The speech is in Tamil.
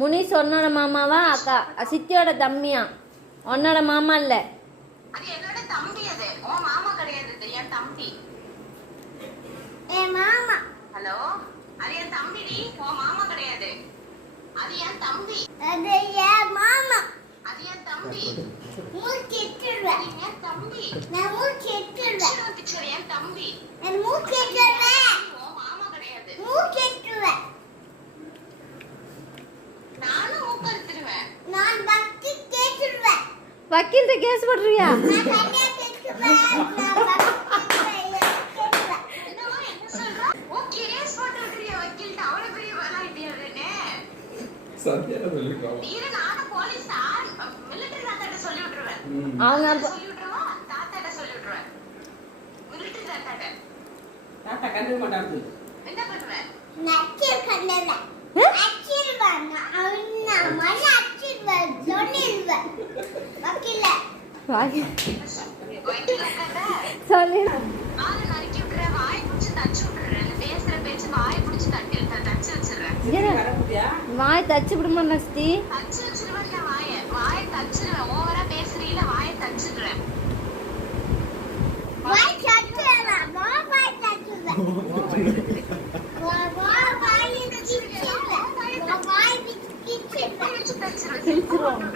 முனிஸ் உன்னோட மாமாவா அக்கா சித்தியோட தம்பியா? உன்னோட மாமா இல்ல. அது என்னோட தம்பி. அது உன் மாமா கிடையாது, என் தம்பி. என் மாமா. ஹலோ, அது என் தம்பிடி, உன் மாமா கிடையாது. அது என் தம்பி. அது என் மாமா. அது என் தம்பி. மூக்கு எட்டுருவேன். என் தம்பி. நான் மூக்கு எட்டுருவேன். பிக்சர் என் தம்பி. நான் மூக்கு எட்டுருவேன். உன் மாமா கிடையாது. மூக்கு எட்டுருவேன். நானும் மூக்கு எடுத்துருவேன். நான் பக்தி கேட்டுருவேன். வக்கீல்கிட்ட கேஸ் போட்டுருவியா? நான் கல்யாணம் கேட்டுருவேன். நான் பக்தி கேட்டுருவேன். என்னவா என்ன சொல்ற? ஓ கேஸ் போட்டு விட்டுறியா வக்கீல்ட்ட? அவ்வளவு பெரிய வேலையாயிட்டியாருன்னு சத்தியால சொல்லிருக்காங்க. நீங்க நானும் போலீஸ் மிலிட்டரி தாத்தாட்ட சொல்லி விட்டுருவேன். அவங்க சொல்லி விட்டுருவா, தாத்தாட்ட சொல்லி விட்டுருவேன். மிலிட்டரி தாத்தாட்ட தாத்தா கண்டுக்க மாட்டாரு. என்ன பண்ணுவேன்? நச்சர் கண்டல. அச்சிருவேன். அவனா மன அச்சிருவேன். சொன்னிருவேன். வக்கீல. வக்கீல் தாத்தா சொல்லி ஆளு நறுக்கி விட்டுறேன், வாய் பிடிச்சி தச்சு விட்டுறேன். பேசுற பேச்சு வாய் பிடிச்சி தச்சு வச்சிடுறேன். கடவுளியா? வாய் தச்சு விடுமா நஸ்தி? தச்சு வச்சிருவேன். வாயை தச்சிருவேன். ஓவரா பேசுறீல, வாயை தச்சிடுறேன். வாய் தச்சுவேன். வாய் தச்சுவேன். வாய் கிச்சிருவேன். வாய் கிச்சிருவேன். தச்சிருவேன்.